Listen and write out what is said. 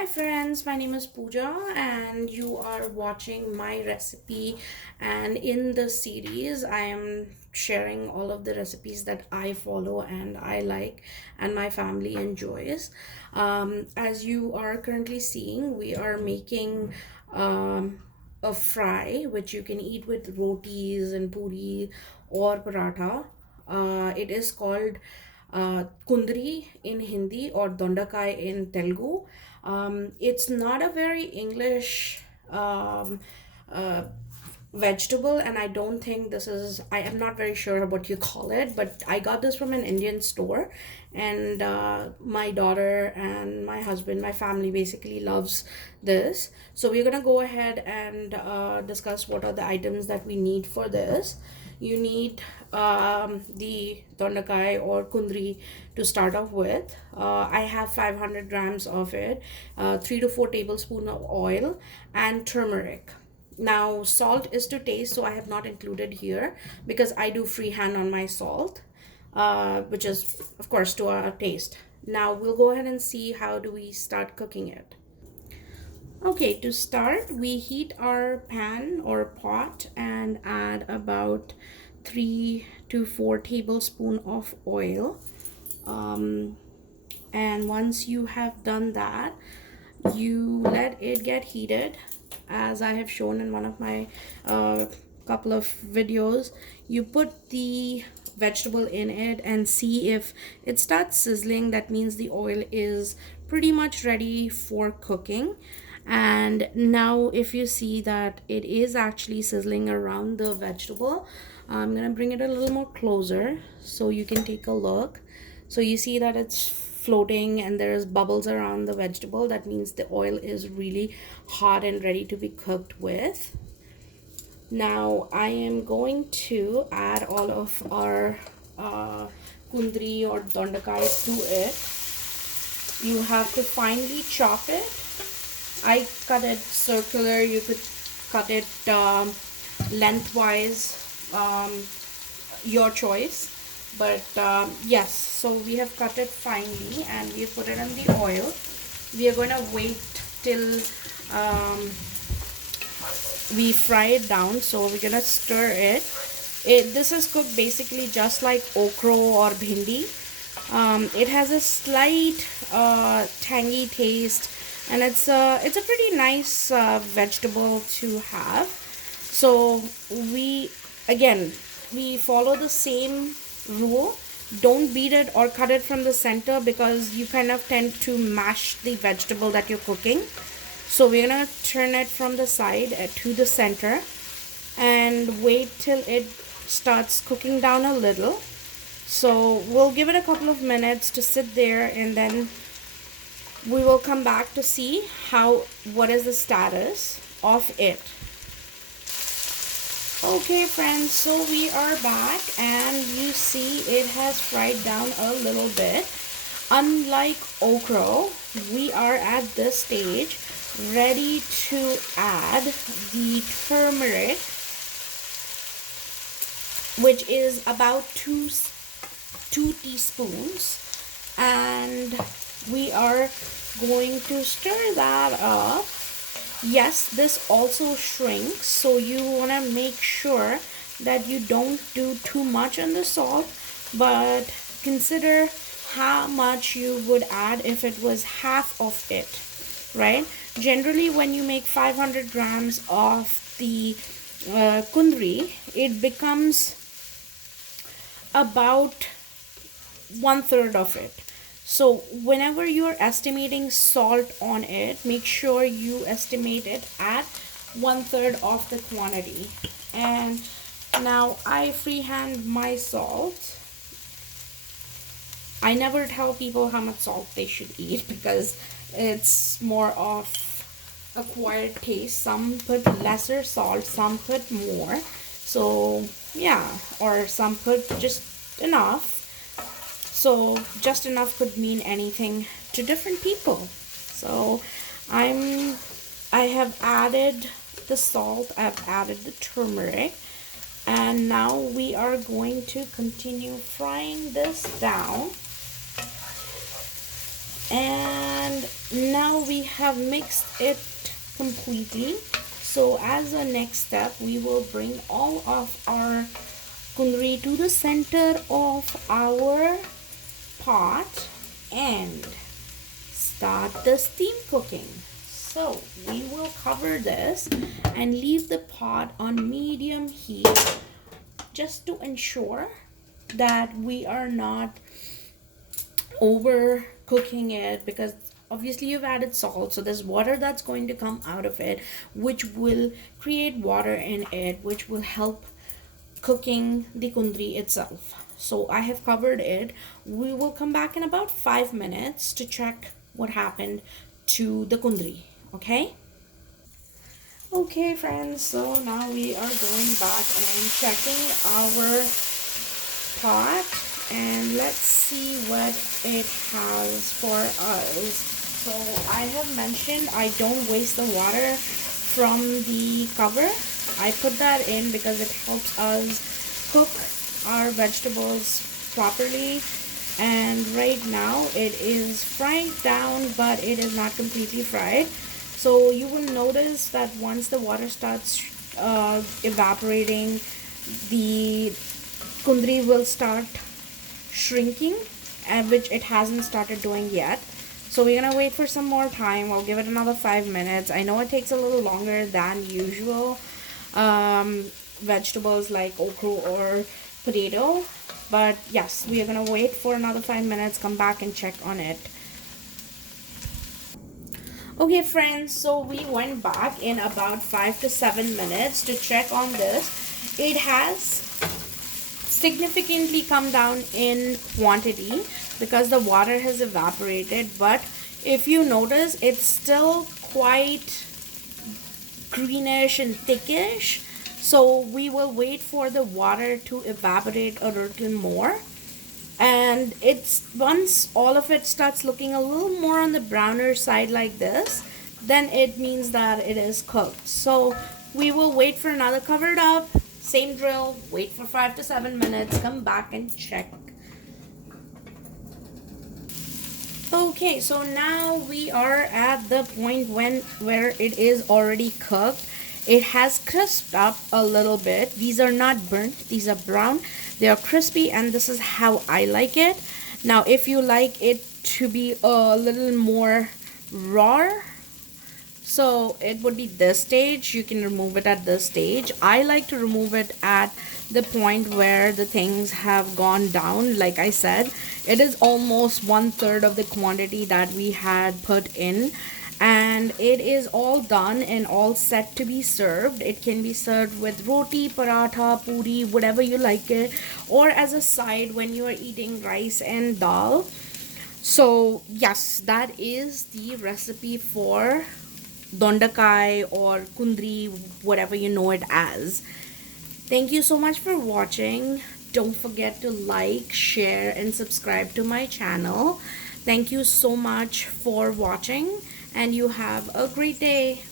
Hi friends, my name is Pooja and you are watching my recipe, and in this series I am sharing all of the recipes that I follow and I like and my family enjoys. As you are currently seeing, we are making a fry which you can eat with rotis and puri or paratha. It is called kundri in Hindi or dondakai in Telugu. It's not a very English uh, vegetable, and I don't think this is, I am not very sure what you call it, but I got this from an Indian store, and my daughter and my husband, my family basically loves this. So we're gonna go ahead and discuss what are the items that we need for this. You need the dondakai or kundri to start off with. I have 500 grams of it, 3 to 4 tablespoons of oil, and turmeric. Now, salt is to taste, so I have not included here because I do freehand on my salt, which is, of course, to our taste. Now, we'll go ahead and see how do we start cooking it. Okay, to start, we heat our pan or pot and add about 3 to 4 tablespoons of oil. And once you have done that, you let it get heated as I have shown in one of my couple of videos. You put the vegetable in it and see if it starts sizzling. That means the oil is pretty much ready for cooking. And now if you see that it is actually sizzling around the vegetable, I'm gonna bring it a little more closer so you can take a look. So you see that it's floating and there's bubbles around the vegetable. That means the oil is really hot and ready to be cooked with. Now I am going to add all of our kundri or dondakai to it. You have to finely chop it. I cut it circular. You could cut it lengthwise, your choice. But yes, so we have cut it finely and we put it in the oil. We are going to wait till we fry it down. So we're going to stir it. This is cooked basically just like okra or bhindi. It has a slight tangy taste, and it's a pretty nice vegetable to have. So we follow the same rule. Don't beat it or cut it from the center because you kind of tend to mash the vegetable that you're cooking. So we're gonna turn it from the side to the center and wait till it starts cooking down a little. So we'll give it a couple of minutes to sit there, and then we will come back to see what is the status of it. Okay friends, so we are back and you see it has fried down a little bit. Unlike okra, we are at this stage ready to add the turmeric, which is about two teaspoons, and we are going to stir that up. Yes, this also shrinks, so you want to make sure that you don't do too much on the salt, but consider how much you would add if it was half of it, right? Generally, when you make 500 grams of the kundri, it becomes about 1/3 of it. So whenever you're estimating salt on it, make sure you estimate it at 1/3 of the quantity. And now I freehand my salt. I never tell people how much salt they should eat because it's more of acquired taste. Some put lesser salt, some put more. So yeah, or some put just enough. So just enough could mean anything to different people. So I have added the salt, I've added the turmeric, and now we are going to continue frying this down. And Now we have mixed it completely. So as a next step, we will bring all of our kundri to the center of our pot and start the steam cooking. So we will cover this and leave the pot on medium heat just to ensure that we are not overcooking it, because obviously you've added salt, so there's water that's going to come out of it, which will create water in it, which will help cooking the kundri itself. So I have covered it. We will come back in about 5 minutes to check what happened to the kundri. Okay. Okay, friends, so now we are going back and checking our pot, and let's see what it has for us. So I have mentioned I don't waste the water from the cover. I put that in because it helps us cook our vegetables properly. And right now it is frying down, but it is not completely fried. So you will notice that once the water starts evaporating, the kundri will start shrinking, and which it hasn't started doing yet. So we're gonna wait for some more time. We'll give it another 5 minutes. I know it takes a little longer than usual vegetables like okra or potato, but yes, we are gonna wait for another 5 minutes, come back and check on it. Okay, friends, so we went back in about 5 to 7 minutes to check on this. It has significantly come down in quantity because the water has evaporated, but if you notice, it's still quite greenish and thickish. So we will wait for the water to evaporate a little more, and it's once all of it starts looking a little more on the browner side like this, then it means that it is cooked. So we will wait for another, covered up, same drill, wait for 5 to 7 minutes, come back and check. Okay, so now we are at the point where it is already cooked. It has crisped up a little bit. These are not burnt, these are brown. They are crispy, and this is how I like it. Now if you like it to be a little more raw, so it would be this stage. You can remove it at this stage. I like to remove it at the point where the things have gone down. Like I said, it is almost 1/3 of the quantity that we had put in, and it is all done and all set to be served. It can be served with roti, paratha, puri, whatever you like it, or as a side when you are eating rice and dal. So yes, that is the recipe for dondakai or kundri, whatever you know it as. Thank you so much for watching. Don't forget to like, share, and subscribe to my channel. Thank you so much for watching, and you have a great day.